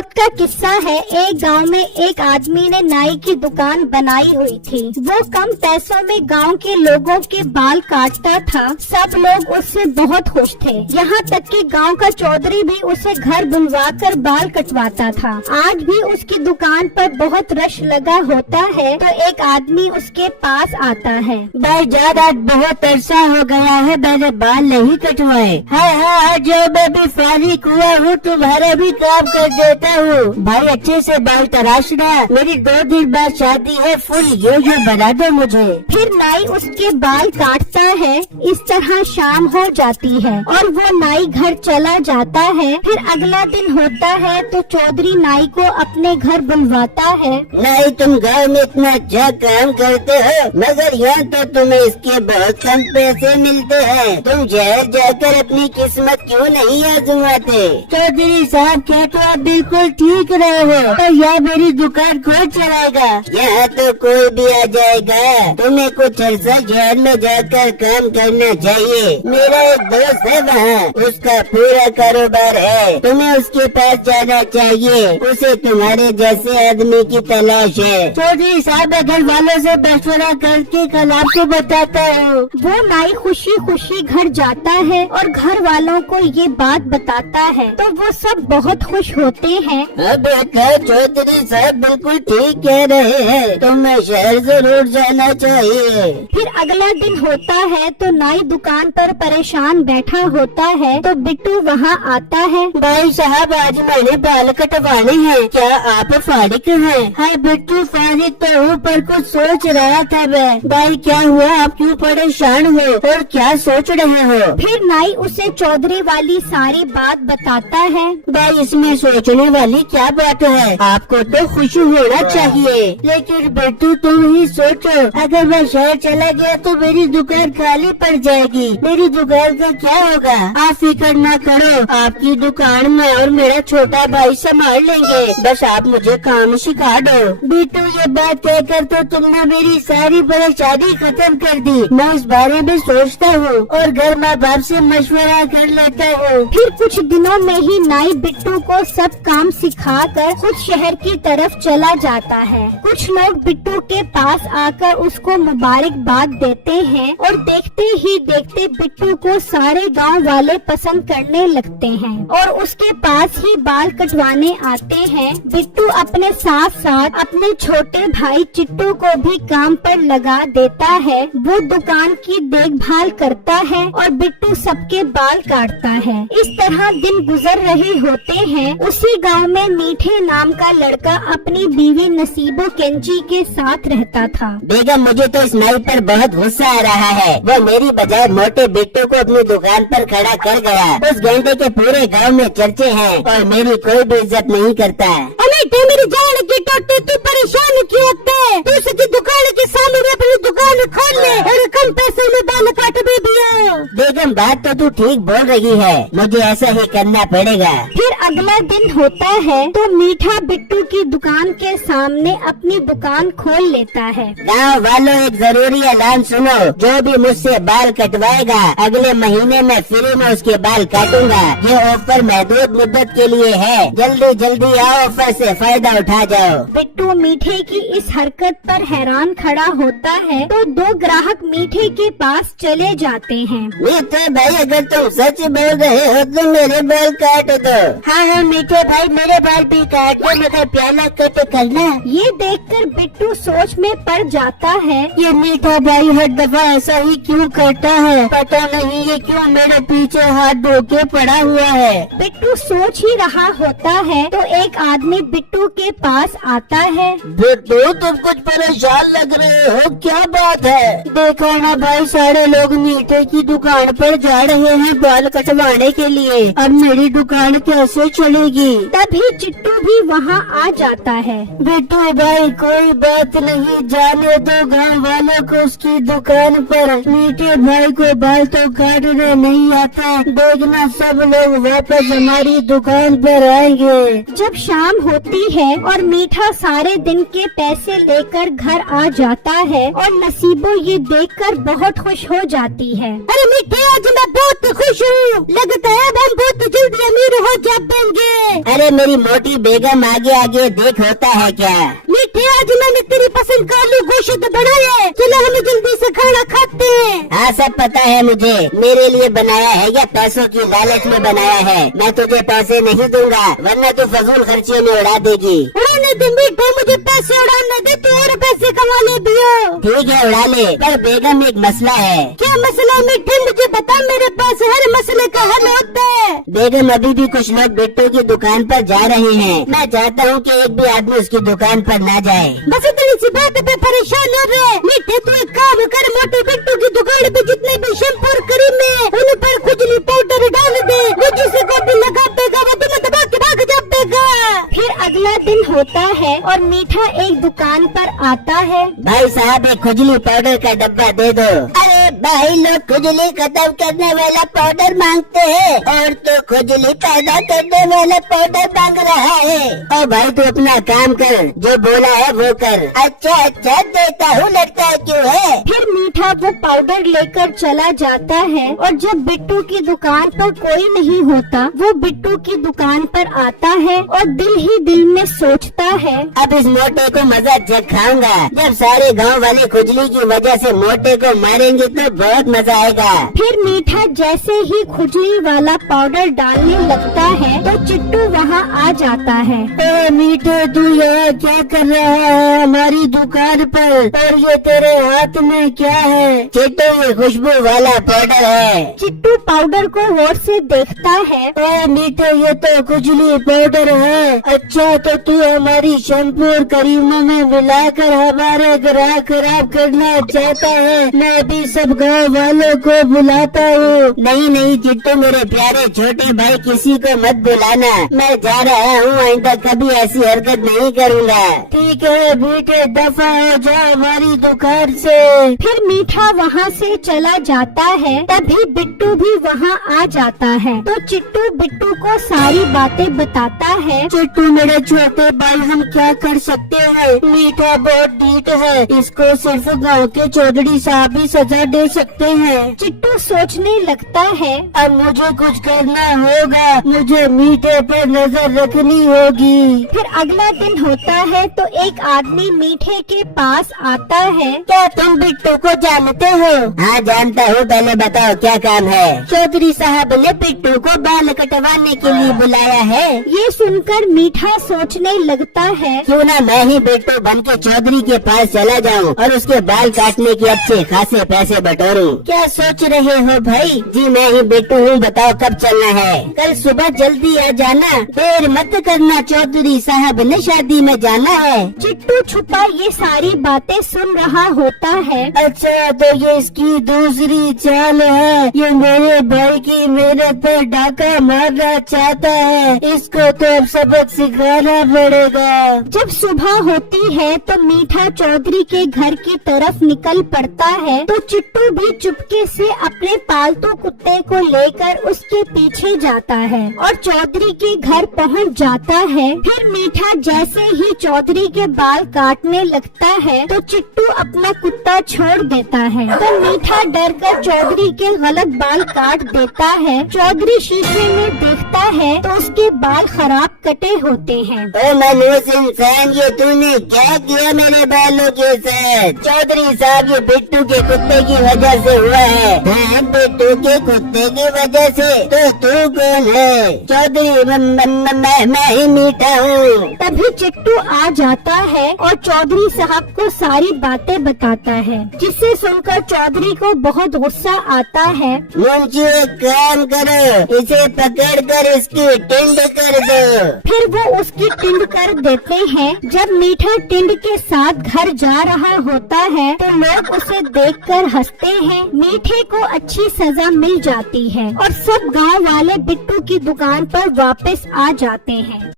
वक्त का किस्सा है। एक गांव में एक आदमी ने नाई की दुकान बनाई हुई थी। वो कम पैसों में गांव के लोगों के बाल काटता था। सब लोग उससे बहुत खुश थे। यहाँ तक कि गांव का चौधरी भी उसे घर बुलवाकर बाल कटवाता था। आज भी उसकी दुकान पर बहुत रश लगा होता है तो एक आदमी उसके पास आता है। भाईजान, आज बहुत अरसा हो गया है मैंने बाल नहीं कटवाए। हाँ, जो मैं भी फारिग हुआ हूँ तुम्हारा भी काम कर देता हूँ। भाई अच्छे से बाल तराशना, मेरी 2 दिन बाद शादी है, फुल ये बना दो मुझे। फिर नाई उसके बाल काटता है। इस तरह शाम हो जाती है और वो नाई घर चला जाता है। फिर अगला दिन होता है तो चौधरी नाई को अपने घर बुलवाता है। नाई, तुम गाँव में इतना अच्छा काम करते हो मगर यहाँ तो तुम्हें इसके बहुत कम पैसे मिलते हैं। तुम शहर जाकर अपनी किस्मत क्यों नहीं आजमाते? चौधरी साहब, क्या तो आप बिल्कुल ठीक रहे हो। तो यहाँ मेरी दुकान कौन चलाएगा? यहाँ तो कोई भी आ जाएगा। तुम्हें कुछ अर्सा शहर में जाकर काम करना चाहिए। मेरा एक दोस्त है वहाँ, उसका पूरा कारोबार है। तुम्हें उसके पास जाना चाहिए। उसे तुम्हारे जैसे आदमी की तलाश है। चौधरी साहब, मैं घर वालों से मशवरा करके कल आपको बताता हूँ। वो नाई खुशी खुशी घर जाता है और घर वालों को ये बात बताता है तो वो सब बहुत खुश होते हैं। बेटा, चौधरी साहब बिल्कुल ठीक कह रहे हैं, तुम्हें शहर जरूर जाना चाहिए। फिर अगला दिन होता है तो नाई दुकान पर परेशान बैठा होता है तो बिट्टू वहाँ आता है। भाई साहब, आज मैंने बाल कटवाने हैं, क्या आप फारिग हैं? हाँ बिट्टू, फारिग तो हूँ पर कुछ सोच रहा था मैं। भाई क्या हुआ, आप क्यों परेशान हो और क्या सोच रहे हो? फिर नाई उसे चौधरी वाली सारी बात बताता है। भाई, इसमें सोचने वाली क्या बात है? आपको तो खुश होना चाहिए। लेकिन बिट्टू, तुम ही सोचो, अगर मैं शहर चला गया तो मेरी दुकान खाली पड़ जाएगी। मेरी दुकान का क्या होगा? आप फिक्र ना करो, आपकी दुकान में और मेरा छोटा भाई संभाल लेंगे। बस आप मुझे काम सिखा दो। बिट्टू, ये बात कहकर तो तुमने मेरी सारी परेशानी खत्म कर दी। मैं इस बारे में सोचता हूँ और घर माँ बाप से मशवरा कर लेता हूँ। फिर कुछ दिनों में ही नाई बिट्टू को सब काम सिखाकर खुद शहर की तरफ चला जाता है। कुछ लोग बिट्टू के पास आकर उसको मुबारकबाद देते हैं और देखते ही देखते बिट्टू को सारे गांव वाले पसंद करने लगते हैं और उसके पास ही बाल कटवाने आते हैं। बिट्टू अपने साथ साथ अपने छोटे भाई चिट्टू को भी काम पर लगा देता है। वो दुकान की देखभाल करता है और बिट्टू सबके बाल काटता है। इस तरह दिन गुजर रहे होते हैं। उसी गांव में मीठे नाम का लड़का अपनी बीवी नसीबो केंची के साथ रहता था। बेगम, मुझे तो इस नाई पर बहुत गुस्सा आ रहा है। वो मेरी बजाय मोटे बिट्टू को अपनी दुकान पर खड़ा कर गया। उस घंटे के पूरे गांव में चर्चे हैं और मेरी कोई भी इज्जत नहीं करता। अरे मेरी जान की टोटी, तू परेशान क्यों होता है? तू उसकी दुकान के सामने अपनी दुकान खोल ले और कम पैसे में बाल काट भी दिया। बेगम, बात तो तू ठीक बोल रही है, मुझे ऐसा ही करना पड़ेगा। फिर अगला दिन होता है तो मीठा बिट्टू की दुकान के सामने अपनी दुकान खोल लेता है। गाँव वालों, एक जरूरी ऐलान सुनो, जो भी मुझसे बाल कटवाएगा अगले महीने में फ्री में उसके बाल काटूंगा। ये ऑफर महदूद मुद्दत के लिए है, जल्दी जल्दी आओ, ऑफर से फायदा उठा जाओ। बिट्टू मीठे की इस हरकत पर हैरान खड़ा होता है तो 2 ग्राहक मीठे के पास चले जाते हैं। मीठे भाई, अगर तुम सच बोल रहे हो तो मेरे बाल काट दो। हाँ, मीठे भाई, मेरे बाल भी काट दो मगर प्याला कट करना। ये देखकर बिट्टू सोच में पड़ जाता है। ये मीठा भाई हर दफा ऐसा ही क्यों करता है? पता नहीं ये क्यों मेरे पीछे हाथ धो के पड़ा हुआ है। बिट्टू सोच ही रहा होता है तो एक आदमी बिट्टू के पास आता है। बिट्टू, तुम कुछ परेशान लग रहे हो, क्या बात है? देखो ना भाई, सारे लोग मीठे की दुकान पर जा रहे हैं बाल कटवाने के लिए। अब मेरी दुकान कैसे चलेगी? तभी चिट्टू भी वहाँ आ जाता है। बिट्टू भाई, कोई बात नहीं, जाने दो गाँव वालों को उसकी दुकान पर। मीठे भाई को बाल तो काटने नहीं आता, देखना सब लोग वापस हमारी दुकान पर आएंगे। जब शाम होती है और मीठा सारे दिन के पैसे लेकर घर आ जाता है और नसीबो ये देखकर बहुत खुश हो जाती है। अरे मीठे, आज मैं बहुत खुश हूँ, लगता है हम बहुत जल्दी अमीर हो जाएंगे। अरे मेरी मोटी बेगम, आगे आगे देख, होता है क्या? मीठे, आज मैंने तेरी पसंद का आलू गोश्त बनाया, चलो हम जल्दी से खाना खाते हैं। हाँ, सब पता है मुझे, मेरे लिए बनाया है या पैसों की लालच में बनाया है? मैं तुझे पैसे नहीं दूंगा, वरना तू फजूल खर्चे में उड़ा देगी। उड़ाने दे मीठे, मुझे पैसे उड़ाने दे, तू और पैसे कमा ले भी हो। ठीक है, उड़ा ले, पर बेगम एक मसला है। क्या मसला है मीठे, मुझे बता, मेरे पास हर मसले का हल होता है। बेगम, अभी भी कुछ लोग बिट्टू की दुकान पर जा रहे हैं, मैं चाहता हूँ कि एक भी आदमी उसकी दुकान पर ना जाए। बस इतनी सी बात पे परेशान हो रहे मीठे, तू एक काम कर, मोटे बिट्टू की दुकान पे जितने भी शैम्पू और क्रीम है उन पर खुजली पाउडर डाल दे, वो जिसे को भी लगा देगा वो तुम्हें दबा के भाग जाएगा। फिर अगला दिन होता है और मीठा एक दुकान पर आता है। भाई साहब, एक खुजली पाउडर का डब्बा दे दो। अरे भाई, लोग खुजली खत्म करने वाला पाउडर मांगते हैं और तो खुजली पैदा करने वाला पाउडर मांग रहा है। और भाई तू अपना काम कर, जो बोला है वो कर। अच्छा अच्छा, देता हूँ, लगता है क्यों है। फिर मीठा वो पाउडर लेकर चला जाता है और जब बिट्टू की दुकान पर कोई नहीं होता, वो बिट्टू की दुकान पर आता है और दिल ही दिल में सोचता है, अब इस मोटे को मजा चखाऊंगा। जब सारे गांव वाले खुजली की वजह से मोटे को मारेंगे तो बहुत मजा आएगा। फिर मीठा जैसे ही खुजली वाला पाउडर डालने लगता है तो चिट्टू वहाँ आ जाता है। मीठे, तू यहाँ क्या कर रहा है हमारी दुकान पर, और ये तेरे हाथ में क्या है? चिट्टू, ये खुशबू वाला पाउडर है। चिट्टू पाउडर को गौर से देखता है। मीठे, ये तो खुजली पाउडर है। अच्छा, तो तू हमारी शैम्पू और क्रीमों में मिलाकर हमारे ग्राहक खराब करना चाहता है? मैं भी सब गाँव वालों को बुलाता हूँ। नहीं नहीं चिट्टू, मेरे प्यारे छोटे भाई, किसी को मत बुलाना, मैं जा रहा हूँ, आइंदा कभी ऐसी हरकत नहीं करूँगा। ठीक है मीठे, दफा हो जाओ हमारी दुकान से। फिर मीठा वहाँ से चला जाता है। तभी बिट्टू भी वहाँ आ जाता है तो चिट्टू बिट्टू को सारी बातें बताता है। चिट्टू मेरे छोटे भाई, हम क्या कर सकते हैं? मीठा बहुत ढीठ है, इसको सिर्फ गाँव के चौधरी साहब ही सजा दे सकते हैं। चिट्टू सोचने लगता है, अब मुझे कुछ करना होगा, मुझे मीठे पर नजर रखनी होगी। फिर अगला दिन होता है तो एक आदमी मीठे के पास आता है। क्या तुम बिट्टू को जानते हो? हाँ जानता हूँ, पहले बताओ क्या काम है? चौधरी साहब ने बिट्टू को बाल कटवाने के लिए बुलाया है। ये सुनकर मीठा सोचने लगता है, क्यों ना मैं ही बिट्टू बन के चौधरी के पास चला जाऊँ और उसके बाल काटने के अच्छे खासे पैसे बटोरूं। क्या सोच रहे हो भाई? जी मैं ही बिट्टू हूँ, बताओ कब चलना है? कल सुबह जल्दी आ जाना, देर मत करना, चौधरी साहब ने शादी में जाना है। चिट्टू छुपा ये सारी बातें सुन रहा होता है। अच्छा, तो ये इसकी दूसरी चाल है, ये मेरे भाई की मेहनत पर डाका मारना चाहता है, इसको तो अब सबक सिखाना पड़ेगा। जब सुबह होती है तो मीठा चौधरी के घर की तरफ निकल पड़ता है तो चिट्टू भी चुपके से अपने पालतू कुत्ते को लेकर उसके पीछे जाता है और चौधरी के घर पहुंच जाता है। फिर मीठा जैसे ही चौधरी के बाल काटने लगता है तो चिट्टू अपना कुत्ता छोड़ देता है। तो मीठा डर कर चौधरी के गलत बाल काट देता है। चौधरी शीशे में देखता है तो उसके बाल खराब कटे होते हैं। ओ मनहूस इंसान, ये तूने क्या किया मेरे बालों के साथ? चौधरी साहब, ये बिट्टू के कुत्ते की वजह से हुआ है। हाँ, बिट्टू के कुत्ते की वजह से? तो तू कौन है? चौधरी, मैं ही मीठा हूँ। तभी चिट्टू आ जाता है और चौधरी साहब को सारी बातें बताता है, जिसे सुनकर चौधरी को बहुत गुस्सा आता है। मुंशी, एक काम करो, इसे पकड़कर इसकी टिंड कर दो। फिर वो उसकी टिंड कर देते हैं। जब मीठा टिंड के साथ घर जा रहा होता है तो लोग उसे देखकर हंसते हैं। मीठे को अच्छी सजा मिल जाती है और सब गांव वाले बिट्टू की दुकान पर वापस आ जाते हैं।